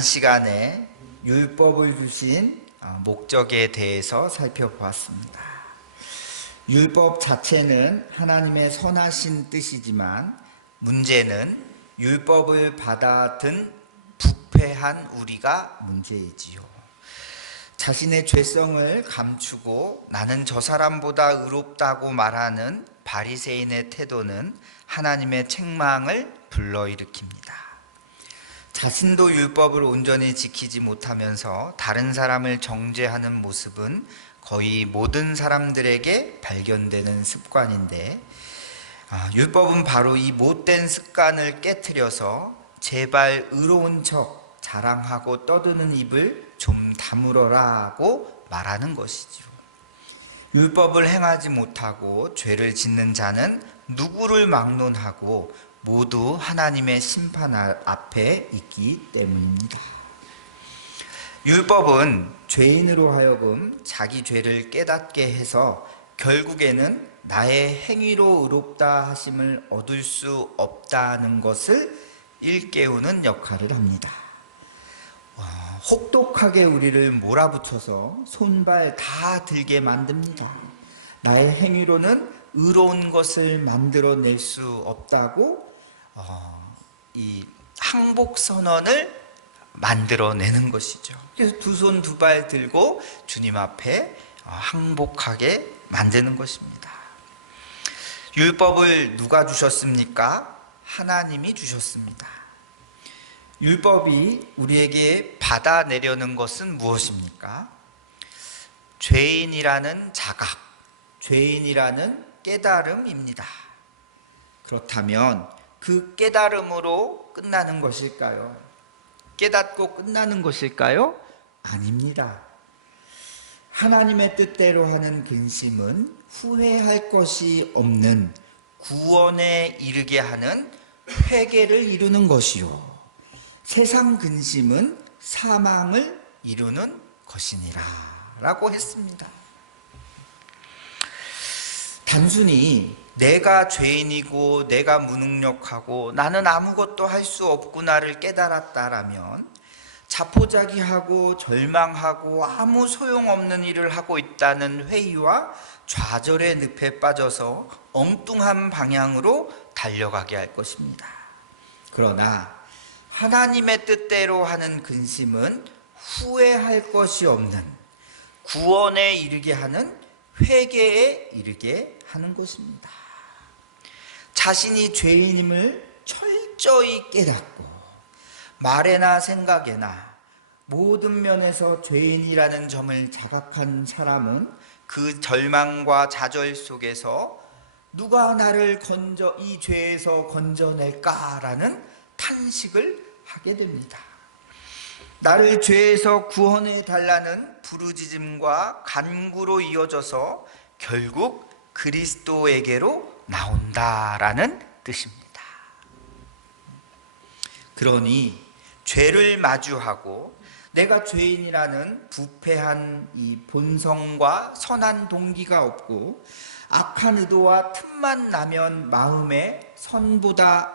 시간에 율법을 주신 목적에 대해서 살펴보았습니다. 율법 자체는 하나님의 선하신 뜻이지만 문제는 율법을 받아든 부패한 우리가 문제이지요. 자신의 죄성을 감추고 나는 저 사람보다 의롭다고 말하는 바리새인의 태도는 하나님의 책망을 불러일으킵니다. 자신도 율법을 온전히 지키지 못하면서 다른 사람을 정죄하는 모습은 거의 모든 사람들에게 발견되는 습관인데, 율법은 바로 이 못된 습관을 깨트려서 제발 의로운 척 자랑하고 떠드는 입을 좀 다물어라고 말하는 것이죠. 율법을 행하지 못하고 죄를 짓는 자는 누구를 막론하고 모두 하나님의 심판 앞에 있기 때문입니다. 율법은 죄인으로 하여금 자기 죄를 깨닫게 해서 결국에는 나의 행위로 의롭다 하심을 얻을 수 없다는 것을 일깨우는 역할을 합니다. 혹독하게 우리를 몰아붙여서 손발 다 들게 만듭니다. 나의 행위로는 의로운 것을 만들어낼 수 없다고 이 항복선언을 만들어내는 것이죠. 그래서 두 손 두 발 들고 주님 앞에 항복하게 만드는 것입니다. 율법을 누가 주셨습니까? 하나님이 주셨습니다. 율법이 우리에게 받아내려는 것은 무엇입니까? 죄인이라는 자각, 죄인이라는 깨달음입니다. 그렇다면 그 깨달음으로 끝나는 것일까요? 깨닫고 끝나는 것일까요? 아닙니다. 하나님의 뜻대로 하는 근심은 후회할 것이 없는 구원에 이르게 하는 회개를 이루는 것이요, 세상 근심은 사망을 이루는 것이니라 라고 했습니다. 단순히 내가 죄인이고 내가 무능력하고 나는 아무것도 할 수 없구나를 깨달았다라면 자포자기하고 절망하고 아무 소용없는 일을 하고 있다는 회의와 좌절의 늪에 빠져서 엉뚱한 방향으로 달려가게 할 것입니다. 그러나 하나님의 뜻대로 하는 근심은 후회할 것이 없는 구원에 이르게 하는 회개에 이르게 하는 것입니다. 자신이 죄인임을 철저히 깨닫고 말에나 생각에나 모든 면에서 죄인이라는 점을 자각한 사람은 그 절망과 좌절 속에서 누가 나를 이 죄에서 건져낼까라는 탄식을 하게 됩니다. 나를 죄에서 구원해 달라는 부르짖음과 간구로 이어져서 결국 그리스도에게로 나온다라는 뜻입니다. 그러니 죄를 마주하고 내가 죄인이라는 부패한 이 본성과 선한 동기가 없고 악한 의도와 틈만 나면 마음에 선보다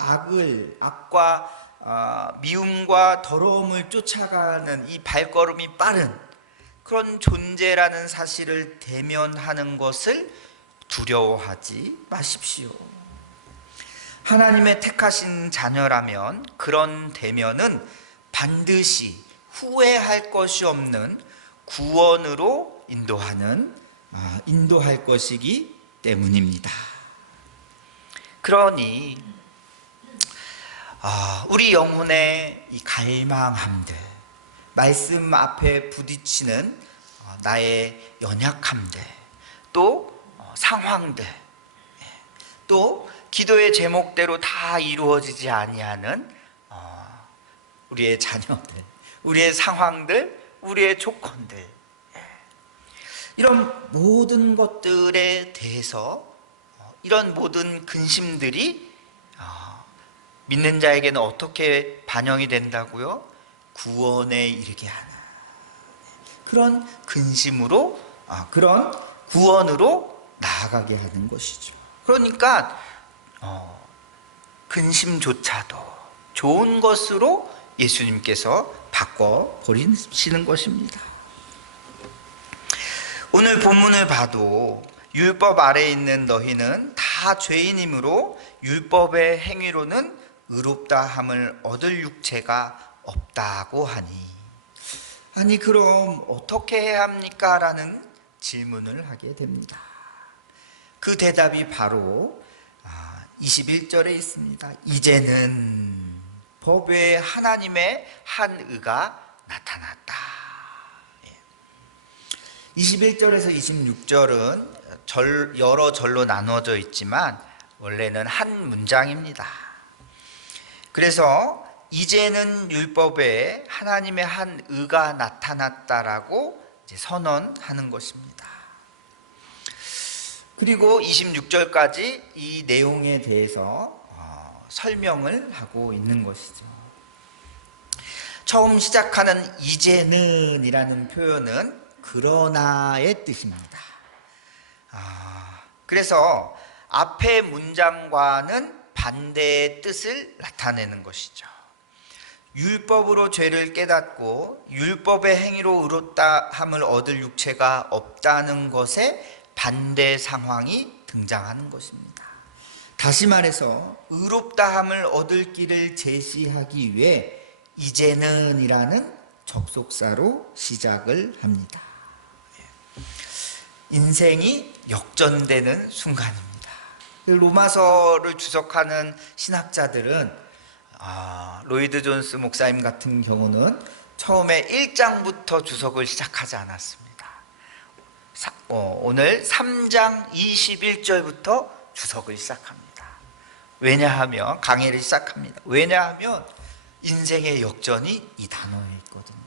악과 미움과 더러움을 쫓아가는 이 발걸음이 빠른 그런 존재라는 사실을 대면하는 것을 두려워하지 마십시오. 하나님의 택하신 자녀라면 그런 대면은 반드시 후회할 것이 없는 구원으로 인도할 것이기 때문입니다. 그러니 우리 영혼의 이 갈망함들, 말씀 앞에 부딪히는 나의 연약함들, 또 상황들, 또 기도의 제목대로 다 이루어지지 아니하는 우리의 자녀들, 우리의 상황들, 우리의 조건들, 이런 모든 것들에 대해서 이런 모든 근심들이 믿는 자에게는 어떻게 반영이 된다고요? 구원에 이르게 하는 그런 근심으로, 그런 구원으로 나아가게 하는 것이죠. 그러니까 근심조차도 좋은 것으로 예수님께서 바꿔 버리시는 것입니다. 오늘 본문을 봐도 율법 아래에 있는 너희는 다 죄인이므로 율법의 행위로는 의롭다함을 얻을 육체가 없다고 하니, 아니 그럼 어떻게 해야 합니까? 라는 질문을 하게 됩니다. 그 대답이 바로 21절에 있습니다. 이제는 법 외에 하나님의 한 의가 나타났다. 21절에서 26절은 여러 절로 나누어져 있지만 원래는 한 문장입니다. 그래서 이제는 율법에 하나님의 한 의가 나타났다라고 이제 선언하는 것입니다. 그리고 26절까지 이 내용에 대해서 설명을 하고 있는 것이죠. 처음 시작하는 이제는 이라는 표현은 그러나의 뜻입니다. 그래서 앞의 문장과는 반대의 뜻을 나타내는 것이죠. 율법으로 죄를 깨닫고 율법의 행위로 의롭다함을 얻을 육체가 없다는 것에 반대 상황이 등장하는 것입니다. 다시 말해서 의롭다함을 얻을 길을 제시하기 위해 이제는 이라는 접속사로 시작을 합니다. 인생이 역전되는 순간입니다. 로마서를 주석하는 신학자들은 로이드 존스 목사님 같은 경우는 처음에 1장부터 주석을 시작하지 않았습니다. 오늘 3장 21절부터 주석을 시작합니다. 왜냐하면 강해를 시작합니다. 왜냐하면 인생의 역전이 이 단어에 있거든요.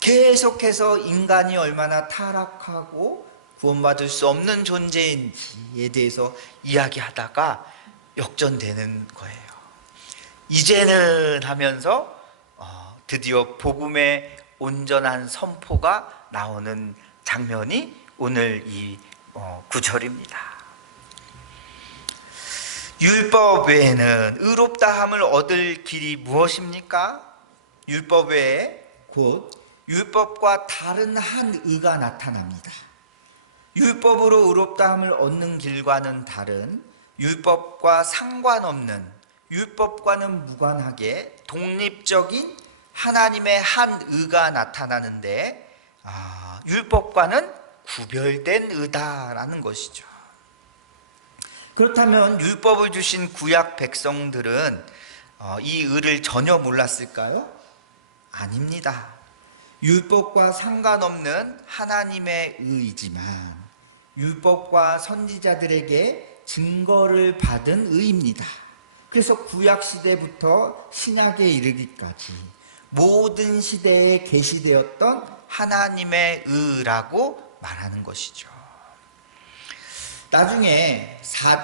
계속해서 인간이 얼마나 타락하고 구원받을 수 없는 존재인지에 대해서 이야기하다가 역전되는 거예요. 이제는 하면서 드디어 복음의 온전한 선포가 나오는 장면이 오늘 이 구절입니다. 율법 외에는 의롭다함을 얻을 길이 무엇입니까? 율법 외에 곧 율법과 다른 한 의가 나타납니다. 율법으로 의롭다함을 얻는 길과는 다른, 율법과 상관없는, 율법과는 무관하게 독립적인 하나님의 한 의가 나타나는데, 율법과는 구별된 의다라는 것이죠. 그렇다면 율법을 주신 구약 백성들은 이 의를 전혀 몰랐을까요? 아닙니다. 율법과 상관없는 하나님의 의이지만 율법과 선지자들에게 증거를 받은 의입니다. 그래서 구약 시대부터 신약에 이르기까지 모든 시대에 계시되었던 하나님의 의라고 말하는 것이죠. 나중에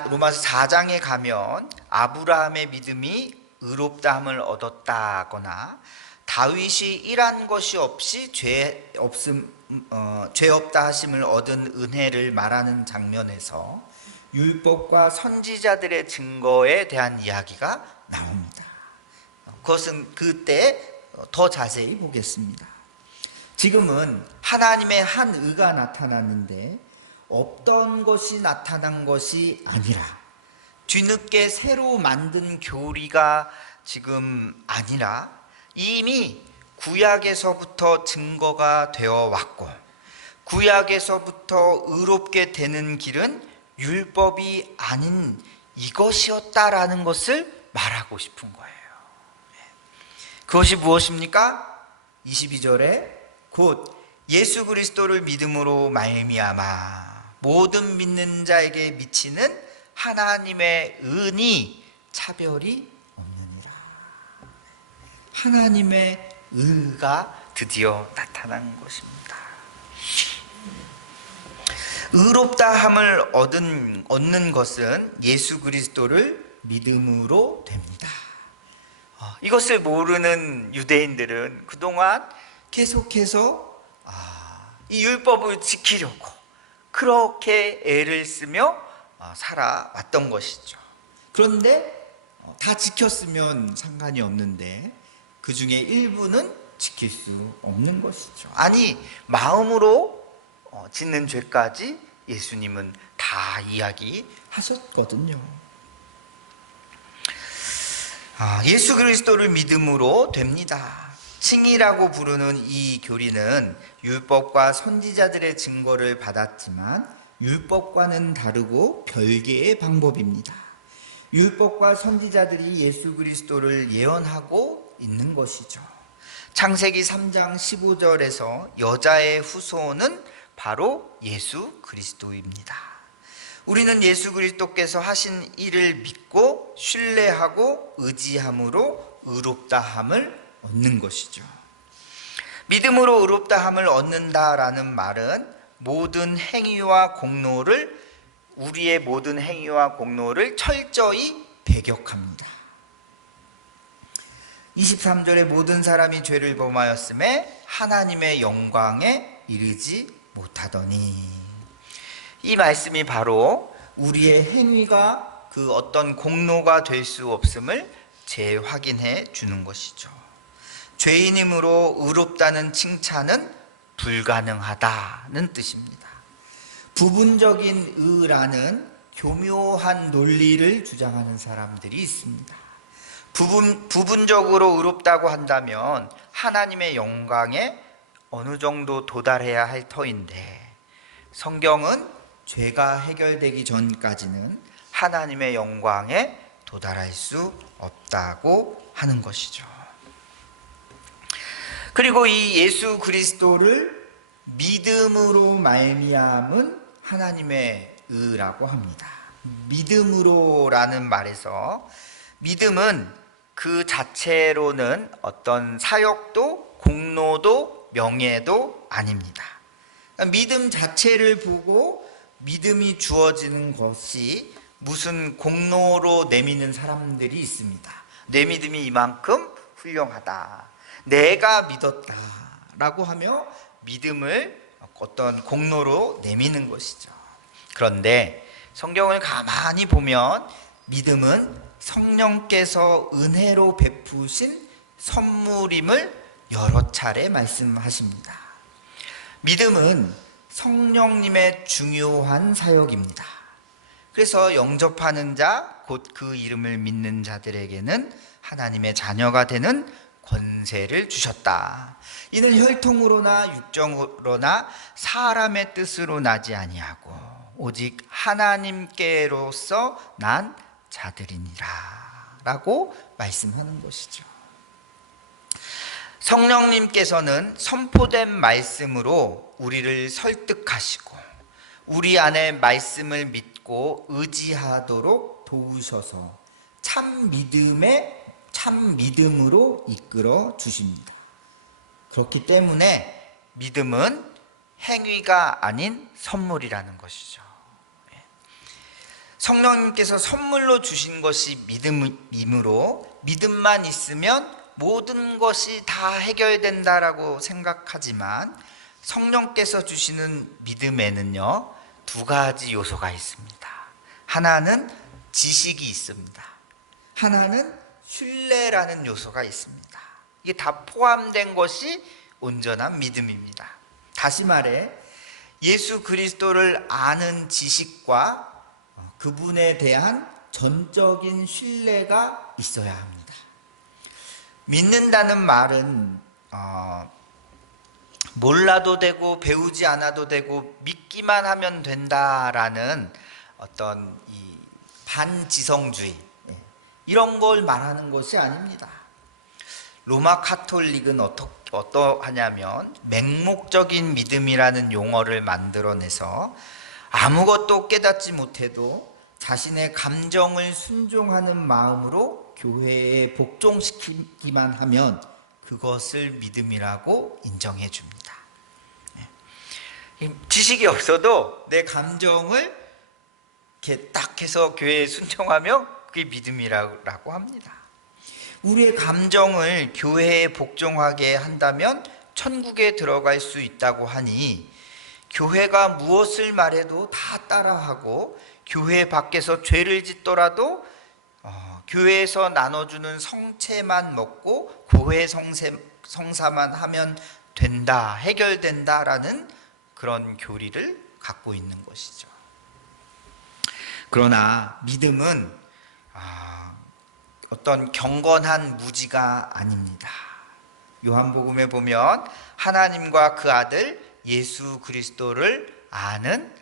로마서 4장에 가면 아브라함의 믿음이 의롭다함을 얻었다거나 다윗이 일한 것이 없이 죄 없다 하심을 얻은 은혜를 말하는 장면에서 율법과 선지자들의 증거에 대한 이야기가 나옵니다. 그것은 그때 더 자세히 보겠습니다. 지금은 하나님의 한 의가 나타났는데 없던 것이 나타난 것이 아니라 뒤늦게 새로 만든 교리가 지금 아니라 이미 구약에서부터 증거가 되어 왔고 구약에서부터 의롭게 되는 길은 율법이 아닌 이것이었다라는 것을 말하고 싶은 거예요. 그것이 무엇입니까? 22절에 곧 예수 그리스도를 믿음으로 말미암아 모든 믿는 자에게 미치는 하나님의 은이 차별이 없느니라. 하나님의 의가 드디어 나타난 것입니다. 의롭다함을 얻는 것은 예수 그리스도를 믿음으로 됩니다. 이것을 모르는 유대인들은 그동안 계속해서 이 율법을 지키려고 그렇게 애를 쓰며 살아왔던 것이죠. 그런데 다 지켰으면 상관이 없는데 그 중에 일부는 지킬 수 없는 것이죠. 아니, 마음으로 짓는 죄까지 예수님은 다 이야기하셨거든요. 예수 그리스도를 믿음으로 됩니다. 칭의라고 부르는 이 교리는 율법과 선지자들의 증거를 받았지만 율법과는 다르고 별개의 방법입니다. 율법과 선지자들이 예수 그리스도를 예언하고 있는 것이죠. 창세기 3장 15절에서 여자의 후손은 바로 예수 그리스도입니다. 우리는 예수 그리스도께서 하신 일을 믿고 신뢰하고 의지함으로 의롭다함을 얻는 것이죠. 믿음으로 의롭다함을 얻는다라는 말은 우리의 모든 행위와 공로를 철저히 배격합니다. 23절에 모든 사람이 죄를 범하였음에 하나님의 영광에 이르지 못하더니, 이 말씀이 바로 우리의 행위가 그 어떤 공로가 될 수 없음을 재확인해 주는 것이죠. 죄인임으로 의롭다는 칭찬은 불가능하다는 뜻입니다. 부분적인 의라는 교묘한 논리를 주장하는 사람들이 있습니다. 부분적으로 의롭다고 한다면 하나님의 영광에 어느 정도 도달해야 할 터인데, 성경은 죄가 해결되기 전까지는 하나님의 영광에 도달할 수 없다고 하는 것이죠. 그리고 이 예수 그리스도를 믿음으로 말미암은 하나님의 의라고 합니다. 믿음으로라는 말에서, 믿음은 그 자체로는 어떤 사역도 공로도 명예도 아닙니다. 그러니까 믿음 자체를 보고 믿음이 주어지는 것이 무슨 공로로 내미는 사람들이 있습니다. 내 믿음이 이만큼 훌륭하다, 내가 믿었다라고 하며 믿음을 어떤 공로로 내미는 것이죠. 그런데 성경을 가만히 보면 믿음은 성령께서 은혜로 베푸신 선물임을 여러 차례 말씀하십니다. 믿음은 성령님의 중요한 사역입니다. 그래서 영접하는 자, 곧 그 이름을 믿는 자들에게는 하나님의 자녀가 되는 권세를 주셨다. 이는 혈통으로나 육정으로나 사람의 뜻으로 나지 아니하고 오직 하나님께로서 난 자들이니라 라고 말씀하는 것이죠. 성령님께서는 선포된 말씀으로 우리를 설득하시고 우리 안에 말씀을 믿고 의지하도록 도우셔서 참 믿음으로 이끌어 주십니다. 그렇기 때문에 믿음은 행위가 아닌 선물이라는 것이죠. 성령님께서 선물로 주신 것이 믿음이므로 믿음만 있으면 모든 것이 다 해결된다라고 생각하지만 성령께서 주시는 믿음에는요, 두 가지 요소가 있습니다. 하나는 지식이 있습니다. 하나는 신뢰라는 요소가 있습니다. 이게 다 포함된 것이 온전한 믿음입니다. 다시 말해 예수 그리스도를 아는 지식과 그분에 대한 전적인 신뢰가 있어야 합니다. 믿는다는 말은 몰라도 되고 배우지 않아도 되고 믿기만 하면 된다라는 어떤 이 반지성주의, 이런 걸 말하는 것이 아닙니다. 로마 카톨릭은 어떠하냐면 맹목적인 믿음이라는 용어를 만들어내서 아무것도 깨닫지 못해도 자신의 감정을 순종하는 마음으로 교회에 복종시키기만 하면 그것을 믿음이라고 인정해 줍니다. 지식이 없어도 내 감정을 이렇게 딱 해서 교회에 순종하면 그게 믿음이라고 합니다. 우리의 감정을 교회에 복종하게 한다면 천국에 들어갈 수 있다고 하니, 교회가 무엇을 말해도 다 따라하고 교회 밖에서 죄를 짓더라도 교회에서 나눠주는 성채만 먹고 교회 성사만 하면 된다, 해결된다라는 그런 교리를 갖고 있는 것이죠. 그러나 믿음은 어떤 경건한 무지가 아닙니다. 요한복음에 보면 하나님과 그 아들 예수 그리스도를 아는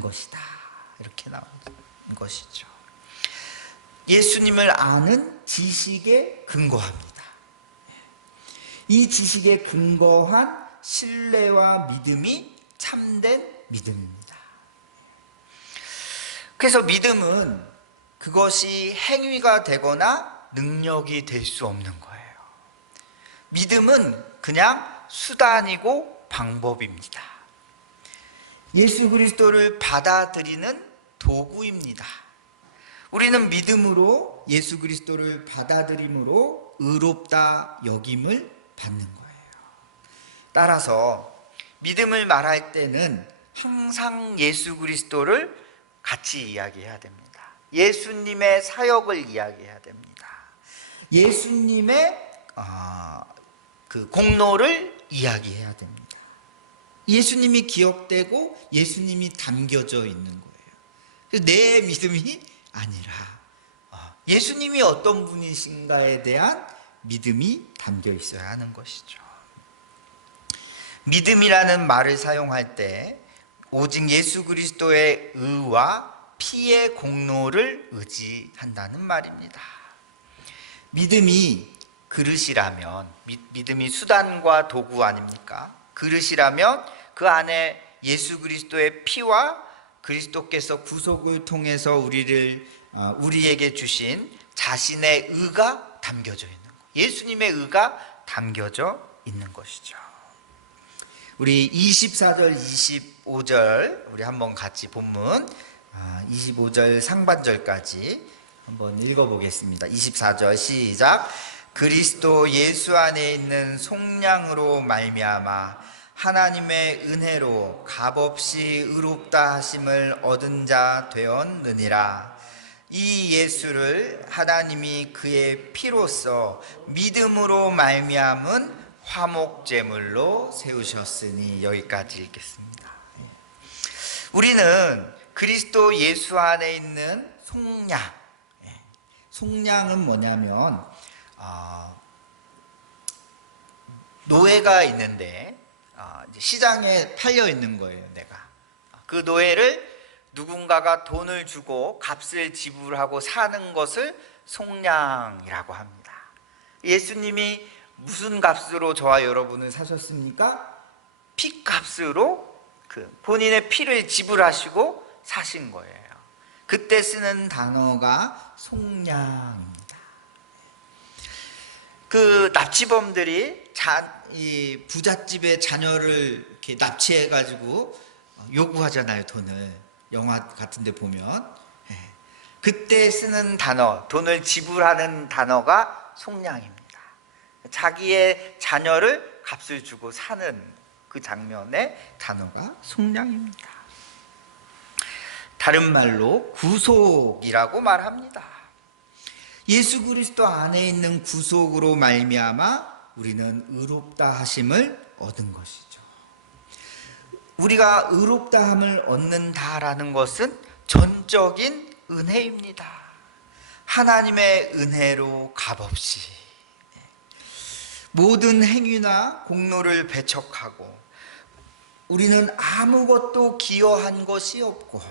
것이다, 이렇게 나오는 것이죠. 예수님을 아는 지식에 근거합니다. 이 지식에 근거한 신뢰와 믿음이 참된 믿음입니다. 그래서 믿음은 그것이 행위가 되거나 능력이 될 수 없는 거예요. 믿음은 그냥 수단이고 방법입니다. 예수 그리스도를 받아들이는 도구입니다. 우리는 믿음으로 예수 그리스도를 받아들임으로 의롭다 여김을 받는 거예요. 따라서 믿음을 말할 때는 항상 예수 그리스도를 같이 이야기해야 됩니다. 예수님의 사역을 이야기해야 됩니다. 예수님의 그 공로를 이야기해야 됩니다. 예수님이 기억되고 예수님이 담겨져 있는 거예요. 내 믿음이 아니라 예수님이 어떤 분이신가에 대한 믿음이 담겨 있어야 하는 것이죠. 믿음이라는 말을 사용할 때 오직 예수 그리스도의 의와 피의 공로를 의지한다는 말입니다. 믿음이 그릇이라면, 믿음이 수단과 도구 아닙니까? 그릇이라면 그 안에 예수 그리스도의 피와 그리스도께서 구속을 통해서 우리에게 주신 자신의 의가 담겨져 있는 것, 예수님의 의가 담겨져 있는 것이죠. 우리 24절, 25절 우리 한번 같이 본문 25절 상반절까지 한번 읽어보겠습니다. 24절 시작. 그리스도 예수 안에 있는 속량으로 말미암아 하나님의 은혜로 값없이 의롭다 하심을 얻은 자 되었느니라. 이 예수를 하나님이 그의 피로써 믿음으로 말미암은 화목제물로 세우셨으니. 여기까지 읽겠습니다. 우리는 그리스도 예수 안에 있는 속량, 속량은 뭐냐면 노예가 있는데 시장에 팔려 있는 거예요. 내가 그 노예를 누군가가 돈을 주고 값을 지불하고 사는 것을 속량이라고 합니다. 예수님이 무슨 값으로 저와 여러분을 사셨습니까? 피값으로 본인의 피를 지불하시고 사신 거예요. 그때 쓰는 단어가 속량입니다. 그 납치범들이 이 부잣집의 자녀를 이렇게 납치해가지고 요구하잖아요, 돈을. 영화 같은 데 보면. 그때 쓰는 단어, 돈을 지불하는 단어가 속량입니다. 자기의 자녀를 값을 주고 사는 그 장면의 단어가 속량입니다. 다른 말로 구속이라고 말합니다. 예수 그리스도 안에 있는 구속으로 말미암아 우리는 의롭다 하심을 얻은 것이죠. 우리가 의롭다 함을 얻는다라는 것은 전적인 은혜입니다. 하나님의 은혜로 값없이 모든 행위나 공로를 배척하고 우리는 아무것도 기여한 것이 없고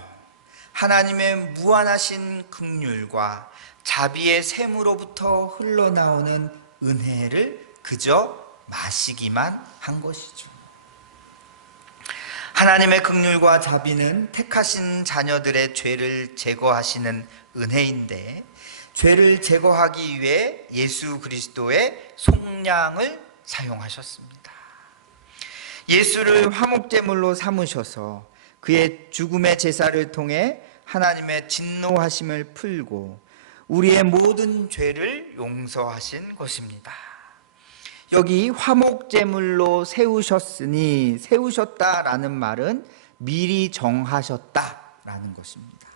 하나님의 무한하신 긍휼과 자비의 샘으로부터 흘러나오는 은혜를 그저 마시기만 한 것이죠. 하나님의 긍휼과 자비는 택하신 자녀들의 죄를 제거하시는 은혜인데, 죄를 제거하기 위해 예수 그리스도의 속량을 사용하셨습니다. 예수를 화목제물로 삼으셔서 그의 죽음의 제사를 통해 하나님의 진노하심을 풀고 우리의 모든 죄를 용서하신 것입니다. 여기 화목제물로 세우셨으니, 세우셨다라는 말은 미리 정하셨다라는 것입니다.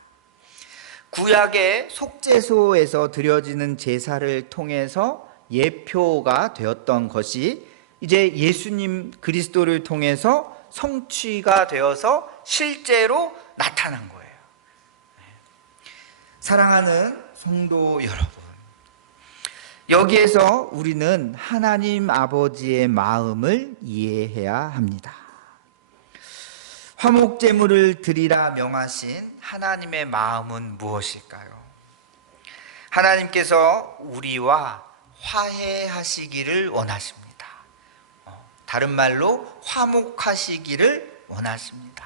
구약의 속죄소에서 드려지는 제사를 통해서 예표가 되었던 것이 이제 예수님 그리스도를 통해서 성취가 되어서 실제로 나타난 거예요. 사랑하는 성도 여러분, 여기에서 우리는 하나님 아버지의 마음을 이해해야 합니다. 화목제물을 드리라 명하신 하나님의 마음은 무엇일까요? 하나님께서 우리와 화해하시기를 원하십니다. 다른 말로 화목하시기를 원하십니다.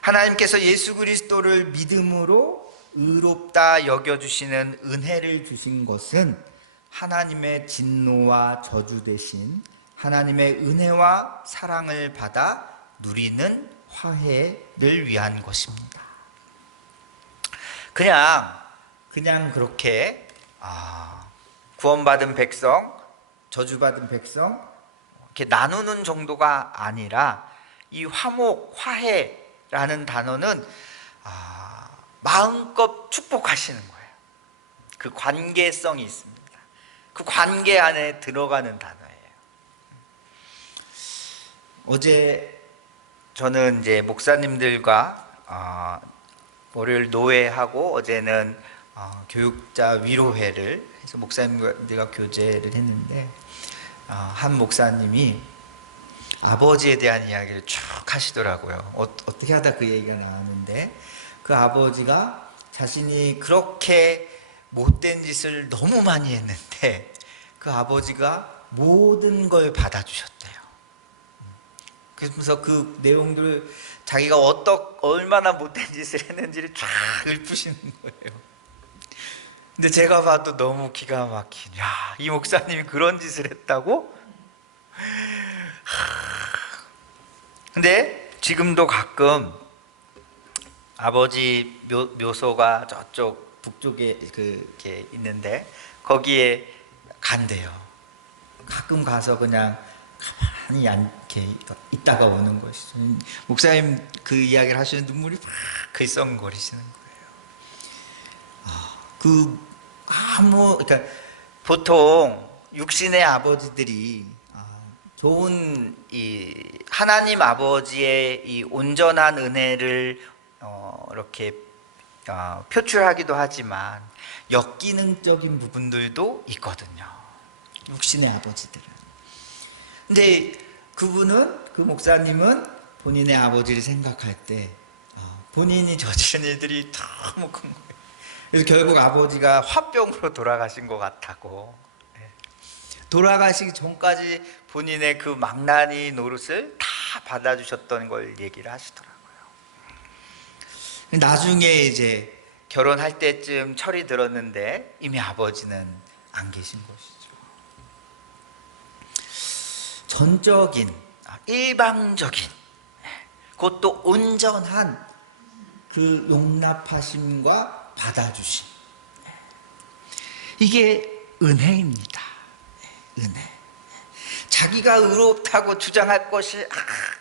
하나님께서 예수 그리스도를 믿음으로 의롭다 여겨주시는 은혜를 주신 것은 하나님의 진노와 저주 대신 하나님의 은혜와 사랑을 받아 누리는 화해를 위한 것입니다. 그냥 그렇게 구원받은 백성, 저주받은 백성 이렇게 나누는 정도가 아니라 이 화목, 화해라는 단어는 마음껏 축복하시는 거예요. 그 관계성이 있습니다. 그 관계 안에 들어가는 단어예요. 어제 저는 이제 목사님들과 월요일 노회하고 어제는 교육자 위로회를 해서 목사님들과 교제를 했는데 한 목사님이 아버지에 대한 이야기를 쭉 하시더라고요. 어떻게 하다 그 얘기가 나왔는데 그 아버지가 자신이 그렇게 못된 짓을 너무 많이 했는데 그 아버지가 모든 걸 받아주셨대요. 그래서 그 내용들을 자기가 얼마나 못된 짓을 했는지를 쫙 읊으시는 거예요. 근데 제가 봐도 너무 기가 막힌, 이 목사님이 그런 짓을 했다고? 근데 지금도 가끔 아버지 묘소가 저쪽 북쪽에 이렇게 있는데 거기에 간대요. 가끔 가서 그냥 가만히 이렇게 있다가 오는 것이죠. 목사님 그 이야기를 하시는 눈물이 막 글썽거리시는 거예요. 그러니까 보통 육신의 아버지들이 좋은 이 하나님 아버지의 이 온전한 은혜를 이렇게 표출하기도 하지만 역기능적인 부분들도 있거든요. 육신의 아버지들은. 근데 그 목사님은 본인의 아버지를 생각할 때 본인이 저지른 일들이 너무 큰 거예요. 그래서 결국 아버지가 화병으로 돌아가신 것 같다고. 돌아가시기 전까지 본인의 그 망나니 노릇을 다 받아주셨던 걸 얘기를 하시더라고요. 나중에 이제 결혼할 때쯤 철이 들었는데 이미 아버지는 안 계신 것이죠. 전적인, 일방적인, 그것도 온전한 그 용납하심과 받아주심. 이게 은혜입니다. 은혜. 자기가 의롭다고 주장할 것이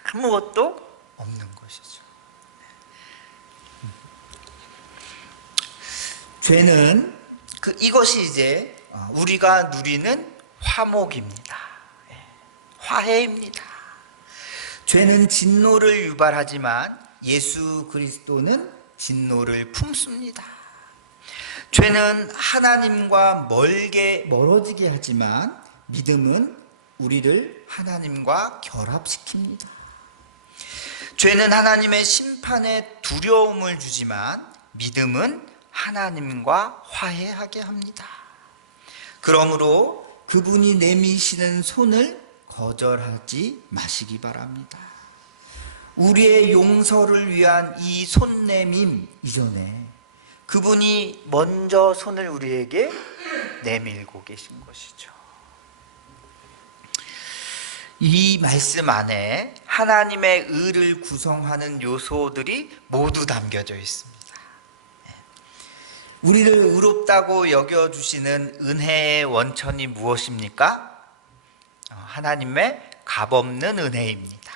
아무것도 없는 것이죠. 죄는 이것이 이제 우리가 누리는 화목입니다. 화해입니다. 죄는 진노를 유발하지만 예수 그리스도는 진노를 품습니다. 죄는 하나님과 멀어지게 하지만 믿음은 우리를 하나님과 결합시킵니다. 죄는 하나님의 심판에 두려움을 주지만 믿음은 하나님과 화해하게 합니다. 그러므로 그분이 내미시는 손을 거절하지 마시기 바랍니다. 우리의 용서를 위한 이 손내밈 이전에 그분이 먼저 손을 우리에게 내밀고 계신 것이죠. 이 말씀 안에 하나님의 의를 구성하는 요소들이 모두 담겨져 있습니다. 우리를 의롭다고 여겨주시는 은혜의 원천이 무엇입니까? 하나님의 값없는 은혜입니다.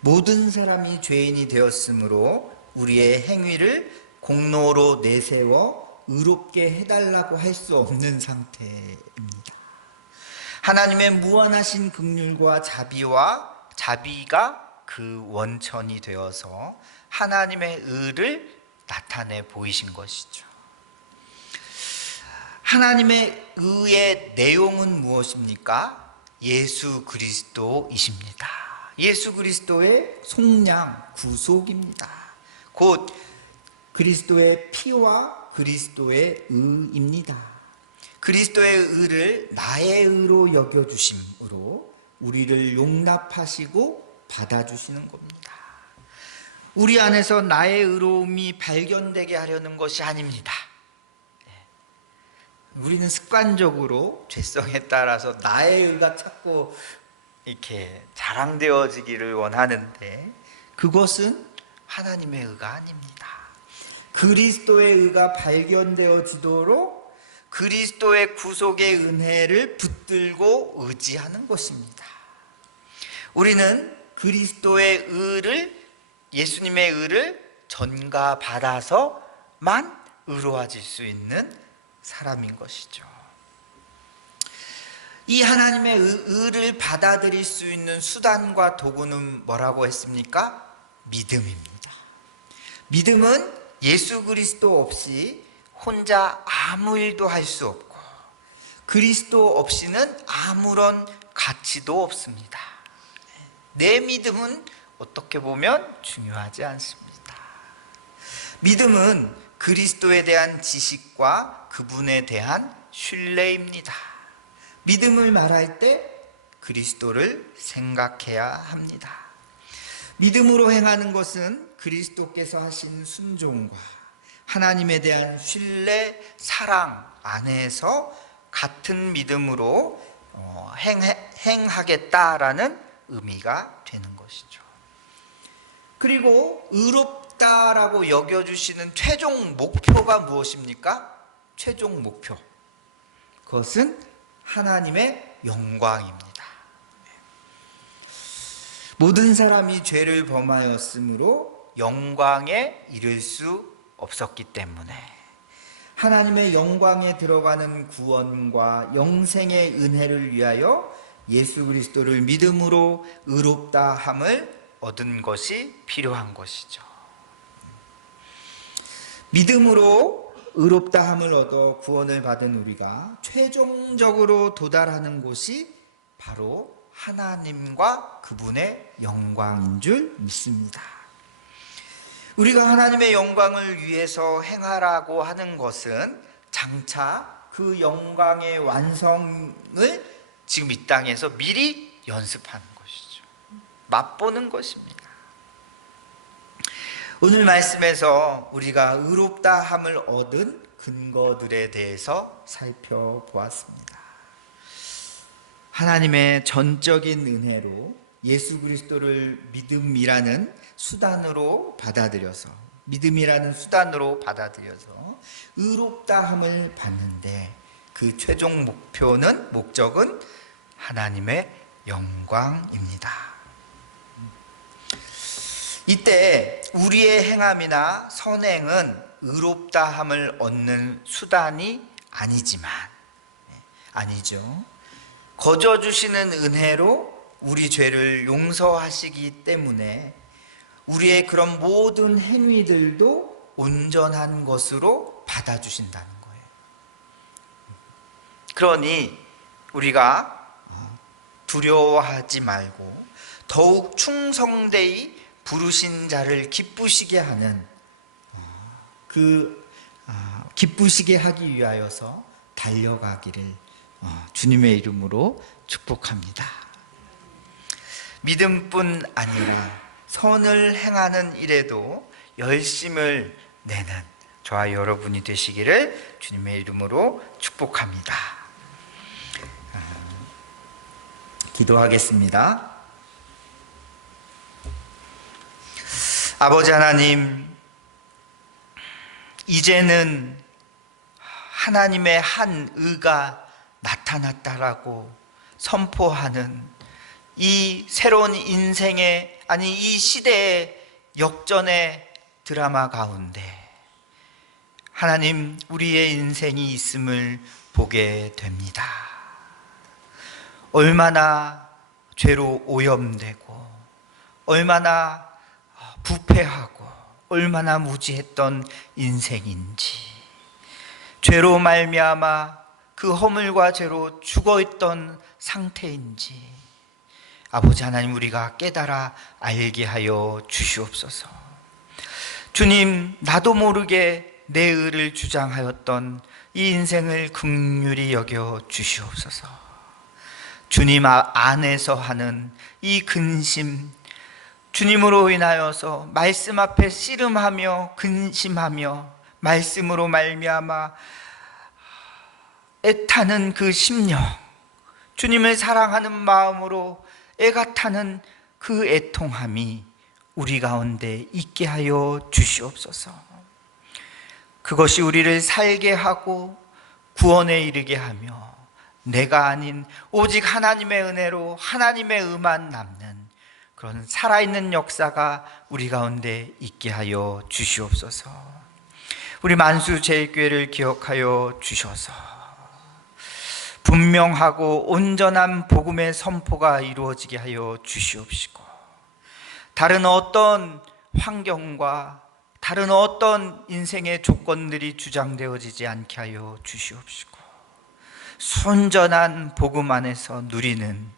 모든 사람이 죄인이 되었으므로 우리의 행위를 공로로 내세워 의롭게 해달라고 할 수 없는 상태입니다. 하나님의 무한하신 긍휼과 자비가 그 원천이 되어서 하나님의 의를 나타내 보이신 것이죠. 하나님의 의의 내용은 무엇입니까? 예수 그리스도이십니다. 예수 그리스도의 속량, 구속입니다. 곧 그리스도의 피와 그리스도의 의입니다. 그리스도의 의를 나의 의로 여겨주심으로 우리를 용납하시고 받아주시는 겁니다. 우리 안에서 나의 의로움이 발견되게 하려는 것이 아닙니다. 우리는 습관적으로 죄성에 따라서 나의 의가 자꾸 이렇게 자랑되어지기를 원하는데 그것은 하나님의 의가 아닙니다. 그리스도의 의가 발견되어지도록 그리스도의 구속의 은혜를 붙들고 의지하는 것입니다. 우리는 그리스도의 의를, 예수님의 의를 전가받아서만 의로워질 수 있는 사람인 것이죠. 이 하나님의 의를 받아들일 수 있는 수단과 도구는 뭐라고 했습니까? 믿음입니다. 믿음은 예수 그리스도 없이 혼자 아무 일도 할 수 없고 그리스도 없이는 아무런 가치도 없습니다. 내 믿음은 어떻게 보면 중요하지 않습니다. 믿음은 그리스도에 대한 지식과 그분에 대한 신뢰입니다. 믿음을 말할 때 그리스도를 생각해야 합니다. 믿음으로 행하는 것은 그리스도께서 하신 순종과 하나님에 대한 신뢰, 사랑 안에서 같은 믿음으로 행하겠다라는 의미가 되는 것이죠. 그리고 의롭다라고 여겨주시는 최종 목표가 무엇입니까? 최종 목표. 그것은 하나님의 영광입니다. 모든 사람이 죄를 범하였으므로 영광에 이를 수 없었기 때문에 하나님의 영광에 들어가는 구원과 영생의 은혜를 위하여 예수 그리스도를 믿음으로 의롭다 함을 얻은 것이 필요한 것이죠. 믿음으로 의롭다 함을 얻어 구원을 받은 우리가 최종적으로 도달하는 곳이 바로 하나님과 그분의 영광인 줄 믿습니다. 우리가 하나님의 영광을 위해서 행하라고 하는 것은 장차 그 영광의 완성을 지금 이 땅에서 미리 연습하는 것이죠. 맛보는 것입니다. 오늘 말씀에서 우리가 의롭다 함을 얻은 근거들에 대해서 살펴보았습니다. 하나님의 전적인 은혜로 예수 그리스도를 믿음이라는 수단으로 받아들여서 의롭다 함을 받는데 그 최종 목적은 하나님의 영광입니다. 이때 우리의 행함이나 선행은 의롭다 함을 얻는 수단이 아니죠. 거저 주시는 은혜로 우리 죄를 용서하시기 때문에 우리의 그런 모든 행위들도 온전한 것으로 받아주신다는 거예요. 그러니 우리가 두려워하지 말고 더욱 충성되이 부르신 자를 기쁘시게 하는 기쁘시게 하기 위하여서 달려가기를 주님의 이름으로 축복합니다. 믿음뿐 아니라 선을 행하는 일에도 열심을 내는 저와 여러분이 되시기를 주님의 이름으로 축복합니다. 기도하겠습니다. 아버지 하나님, 이제는 하나님의 한 의가 나타났다라고 선포하는 이 새로운 인생의, 이 시대의 역전의 드라마 가운데 하나님, 우리의 인생이 있음을 보게 됩니다. 얼마나 죄로 오염되고 얼마나 부패하고 얼마나 무지했던 인생인지, 죄로 말미암아 그 허물과 죄로 죽어있던 상태인지 아버지 하나님, 우리가 깨달아 알게 하여 주시옵소서. 주님, 나도 모르게 내 의를 주장하였던 이 인생을 긍휼히 여겨 주시옵소서. 주님 안에서 하는 이 근심, 주님으로 인하여서 말씀 앞에 씨름하며 근심하며 말씀으로 말미암아 애타는 그 심령, 주님을 사랑하는 마음으로 애가 타는 그 애통함이 우리 가운데 있게 하여 주시옵소서. 그것이 우리를 살게 하고 구원에 이르게 하며 내가 아닌 오직 하나님의 은혜로 하나님의 의만 남는 그런 살아있는 역사가 우리 가운데 있게 하여 주시옵소서. 우리 만수제일교회를 기억하여 주셔서 분명하고 온전한 복음의 선포가 이루어지게 하여 주시옵시고, 다른 어떤 환경과 다른 어떤 인생의 조건들이 주장되어지지 않게 하여 주시옵시고, 순전한 복음 안에서 누리는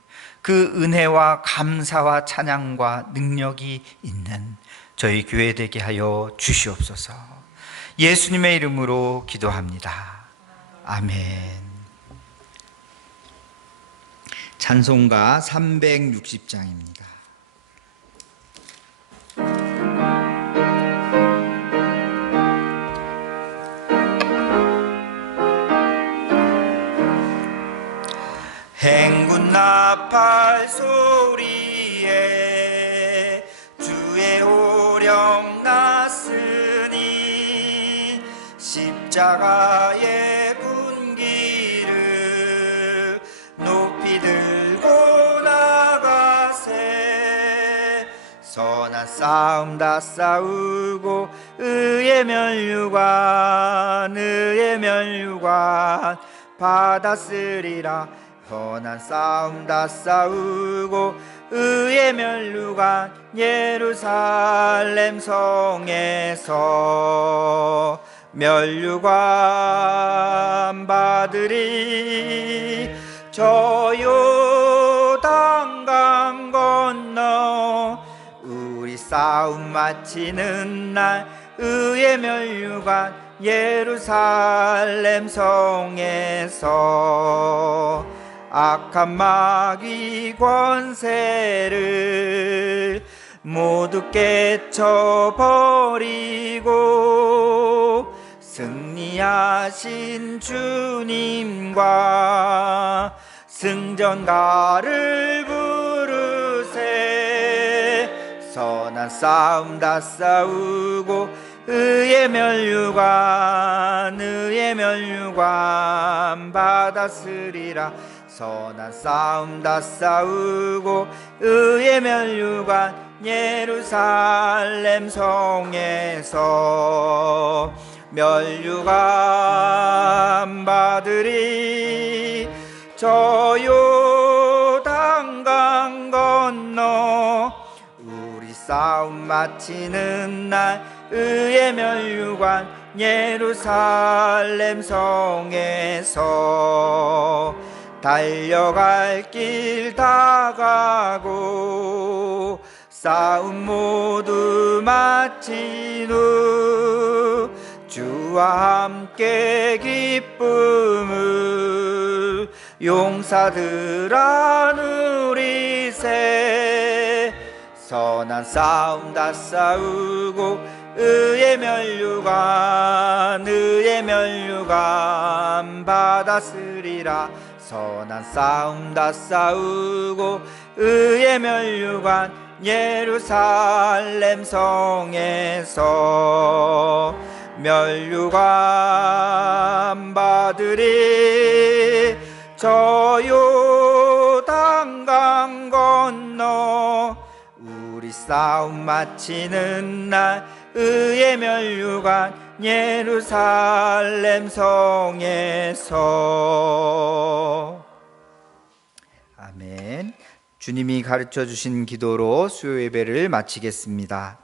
그 은혜와 감사와 찬양과 능력이 있는 저희 교회 되게 하여 주시옵소서. 예수님의 이름으로 기도합니다. 아멘. 찬송가 360장입니다. 행군 나팔 소리에 주의 오령 났으니 십자가의 군기를 높이 들고 나가세. 선한 싸움 다 싸우고 의의 면류관 받았으리라. 선한 싸움 다 싸우고 의의 면류관 예루살렘 성에서 면류관 받으리. 저 요단강 건너 우리 싸움 마치는 날 의의 면류관 예루살렘 성에서 악한 마귀 권세를 모두 깨쳐버리고 승리하신 주님과 승전가를 부르세. 선한 싸움 다 싸우고 의의 면류관 받았으리라. 선한 싸움 다 싸우고 의의 면류관 예루살렘 성에서 면류관 받으리. 저 요단강 건너 우리 싸움 마치는 날 의의 면류관 예루살렘 성에서 달려갈 길 다 가고 싸움 모두 마친 후 주와 함께 기쁨을 용사들아 누리세. 선한 싸움 다 싸우고 의의 면류관 받았으리라. 선한 싸움 다 싸우고 의의 면류관 예루살렘 성에서 면류관 받으리. 저 요단강 건너 우리 싸움 마치는 날 의의 면류관 예루살렘 성에서. 아멘. 주님이 가르쳐 주신 기도로 수요 예배를 마치겠습니다.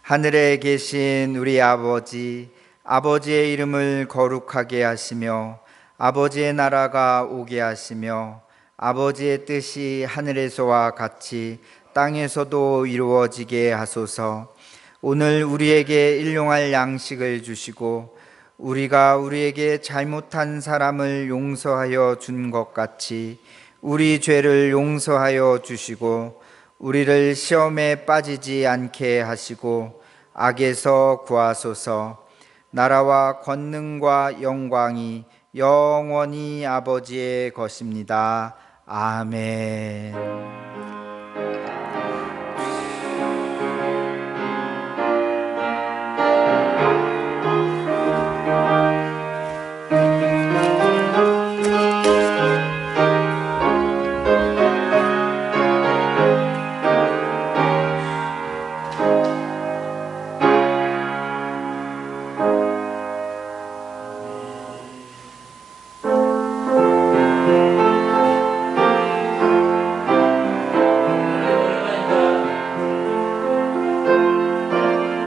하늘에 계신 우리 아버지, 아버지의 이름을 거룩하게 하시며 아버지의 나라가 오게 하시며 아버지의 뜻이 하늘에서와 같이 땅에서도 이루어지게 하소서. 오늘 우리에게 일용할 양식을 주시고 우리가 우리에게 잘못한 사람을 용서하여 준 것 같이 우리 죄를 용서하여 주시고 우리를 시험에 빠지지 않게 하시고 악에서 구하소서. 나라와 권능과 영광이 영원히 아버지의 것입니다. 아멘.